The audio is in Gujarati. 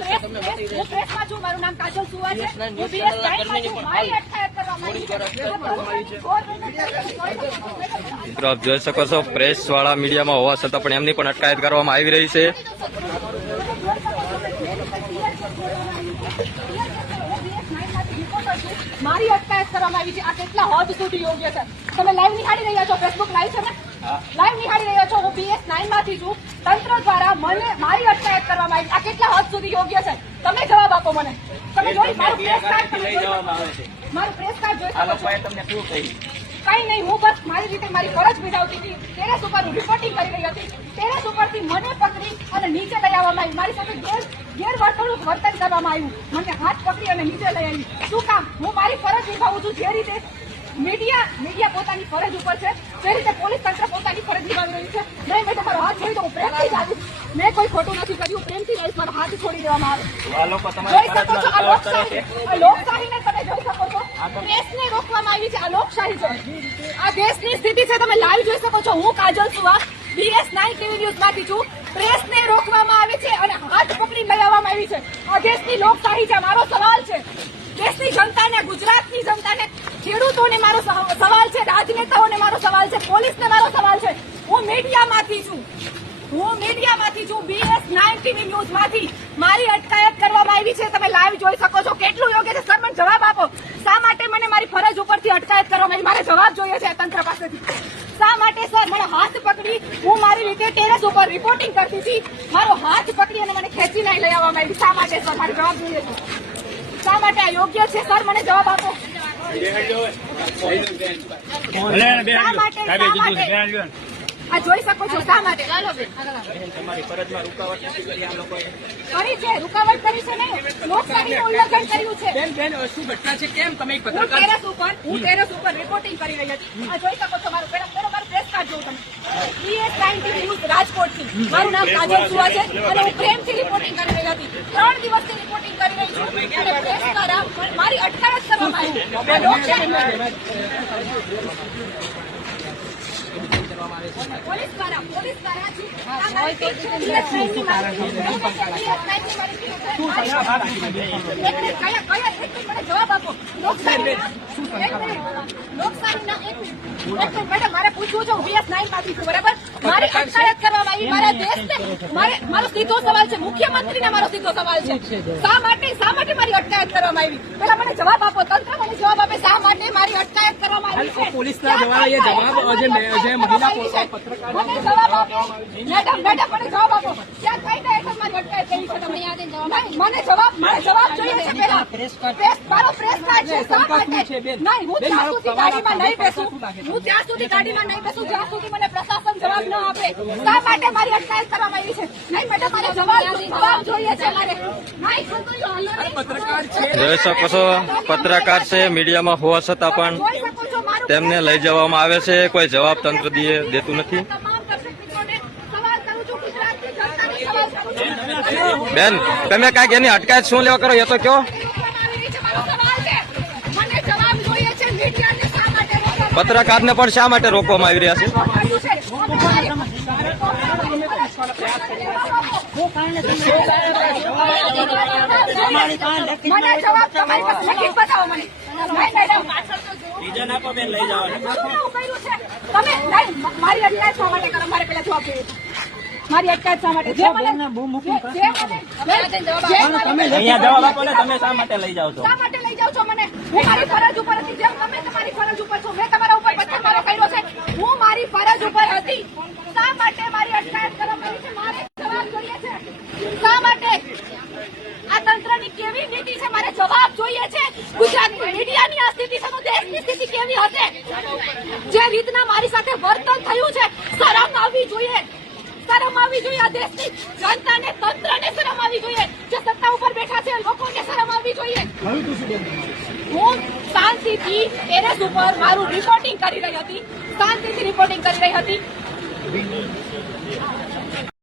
છું. મારું નામ કાજલ સુવા છે. હું BS સાયન્સમાં છું. મારી અટકાયત કરવામાં આવી છે. મિત્રો આપ જોઈ શકો છો પ્રેસ વાળા મીડિયામાં હોવા છતાં પણ એમની પણ અટકાયત કરવામાં આવી રહી છે મારી અટકાયત કરવામાં આવી છે આ કેટલા હદ સુધી યોગ્ય છે તમે લાઈવ નિહાળી રહ્યા છો ફેસબુક લાઈવ છે ને લાઈવ નિહાળી રહ્યો છો. હું પીએસ નાઇનમાંથી છું. તંત્ર દ્વારા મને મારી અટકાયત કરવામાં આવી આ કેટલા હદ સુધી યોગ્ય છે? તમે જવાબ આપો મને. તમે જોઈ મારું પ્રેસ કાર્ડ તમે જોઈ મારું પ્રેસ કાર્ડ જોઈ શકો છો. તમને શું કહ્યું? કઈ નહીં હું બસ મારી રીતે મારી ફરજ બજાવતી હતી. ટેરેસ ઉપર હું રિપોર્ટિંગ કરી રહી હતી. ટેરેસ ઉપરથી મને પકડી અને નીચે લઈ આવવામાં આવી. મારી સાથે ગેર ગેરવર્તણૂક વર્તન કરવામાં આવ્યું. મને હાથ પકડી અને નીચે લઈ આવી. શું કામ? હું મારી ફરજ નિભાવું છું જે રીતે મીડિયા મીડિયા પોતાની ફરજ ઉપર છે. જે રીતે પોલીસ તંત્ર પોતાની ફરજ નિભાવી રહ્યું છે. નહીં મેં તમારો હાથ છોડી તો હું પ્રેમથી જ આવીશ. મેં કોઈ ખોટું નથી કર્યું. પ્રેમથી આવીશ. મારો હાથ છોડી દેવામાં આવે. જોઈ શકો છો આ લોકશાહી. આ લોકશાહીને તમે જોઈ શકો છો. પ્રેસને રોકવામાં આવી છે આ લોકશાહી છે. આ દેશની સ્થિતિ છે તમે લાઈવ જોઈ શકો છો. હું કાજલ સુવા બીએસ નાઇન ટીવી ન્યૂઝમાંથી છું. પ્રેસને રોકવામાં આવી છે અને હાથ પકડી લઈ આવી છે. આ દેશની લોકશાહી છે મારો સવાલ છે. દેશની જનતાને, ગુજરાતની જનતાને ખેડૂતોને મારો સવાલ છે, રાજનેતાઓને મારો સવાલ છે, પોલીસને મારો સવાલ છે. હું મીડિયામાંથી છું. હું મીડિયામાંથી છું. બીએસ નાઇન ટીવી ન્યૂઝમાંથી મારી અટકાયત કરવામાં આવી છે. તમે લાઈવ જોઈ શકો છો. કેટલું યોગ્ય છે? સર, મને જવાબ આપો. શા માટે મને મારી ફરજ ઉપરથી અટકાયત કરવામાં આવી? મારે જવાબ જોઈએ છે તંત્ર પાસેથી. શા માટે, સર? મને હાથ પકડી હું મારી રીતે ટેરેસ ઉપર રિપોર્ટિંગ કરતી હતી. મારો હાથ પકડી અને મને ખેંચી નહીં લઈ આવવામાં આવી. શા માટે, સર? મારે જવાબ જોઈએ છે. શા માટે આ યોગ્ય છે? સર મને જવાબ આપો. આ જોઈ શકો છો શા માટે? તમારી ફરજમાં રૂકાવટ નથી કરી આ છે રૂકાવટ કરી છે નહીં. લોકશાહીનું ઉલ્લંઘન કર્યું છે. બેન બેન શું ઘટના છે? કેમ તમે એક હું પત્રકાર? ટેરેસ ઉપર હું ટેરેસ ઉપર રિપોર્ટિંગ કરી રહી હતી. આ જોઈ શકો છો મારું પેલા જોઉં તમે નાઇન્ટી ન્યૂઝ રાજકોટથી મારું નામ કાજલ સુવા છે અને હું પ્રેમથી રિપોર્ટિંગ કરી રહી હતી ત્રણ દિવસથી રિપોર્ટિંગ કરી રહી છું અને પ્રેસ દ્વારા મારી અટકાયત કરવામાં આવી પોલીસ દ્વારા પોલીસ દ્વારા કયા કયા મને જવાબ આપો. લોકશાહીના એક મિનિટ મેડમ મારે પૂછવું છે હું એસ નાઇનમાંથી છું બરાબર? મારી અટકાયત કરવામાં આવી. મારા દેશને મારે મારો સીધો સવાલ છે. મુખ્યમંત્રીને મારો સીધો સવાલ છે. શા માટે શા માટે મારી અટકાયત કરવામાં આવી? પેલા મને જવાબ આપો. તંત્ર મને જવાબ આપે શા માટે મારી અટકાયત કરવામાં આવી છે? પોલીસના જવાબ એ જવાબ જે મહિલા પત્રકાર મને જવાબ આપો. મેડમ મેડમ મને જવાબ આપો. ક્યાં કઈ દે હેઠળ મારી અટકાયત કરી છે તમે યાદ નહીં મને જવાબ મને જવાબ જોઈએ છે પેલા. પ્રેસ મારો પ્રેસ કાર્ડ છે. શા માટે? નહીં હું ત્યાં સુધી ગાડીમાં નહીં બેસું? હું ત્યાં સુધી ગાડીમાં નહીં બેસું જ્યાં સુધી મને પ્રશાસન જવાબ ન આપે. શા માટે મારી અટકાયત કરવામાં આવી છે? નહીં મેડમ મને જવાબ જવાબ જોઈએ છે મારે. નહીં પત્રકાર છે. જોઈ શકો છો પત્રકાર છે મીડિયામાં હોવા છતાં પણ તેમને લઈ જવામાં આવે છે. કોઈ જવાબ તંત્ર દીએ દેતું નથી તમામ દર્શક મિત્રોને સવાલ કરું છું ગુજરાતની જનતાને સવાલ કરું છું બેન તમે કાંઈક એની અટકાયત શું લેવા કરો? એ તો કયો પત્રકારને પણ શા માટે રોકવામાં આવી રહ્યા છે? મને જવાબ તમારી પાસે લખી બતાવો મને. નહીં મેડમ બીજા નાખો બેન લઈ જવાનું. શું એવું કર્યું છે? તમે મારી અટકાયત શા માટે કરો? મારે પેલા જવાબ જોઈએ. છે. મારી અટકાયત શા માટે? જે મને જે જે મને તમે અહીંયા જવાબ આપો ને તમે શા માટે લઈ જાવ છો? શા માટે લઈ જાવ છો મને? હું મારી ફરજ ઉપર હતી. જેમ તમે તમારી ફરજ ઉપર છો મેં તમારા ઉપર પથ્થરમારો કર્યો છે. હું મારી ફરજ ઉપર હતી. શા માટે મારી અટકાયત કરવામાં આવી છે? મારે જવાબ જોઈએ છે. શા માટે આ તંત્રની કેવી નીતિ છે? મારે જવાબ જોઈએ છે. ગુજરાતની મીડિયાની આ સ્થિતિ છે તો દેશની સ્થિતિ કેવી હશે? જે રીતના મારી સાથે વર્તન થયું છે શરમ શરમ આવવી જોઈએ આ દેશની જનતાને તંત્રને શરમ આવવી જોઈએ. જે સત્તા ઉપર બેઠા છે લોકોને શરમ આવવી જોઈએ. હું શાંતિથી ટેરેસ ઉપર મારું રિપોર્ટિંગ કરી રહી હતી. શાંતિથી રિપોર્ટિંગ કરી રહી હતી.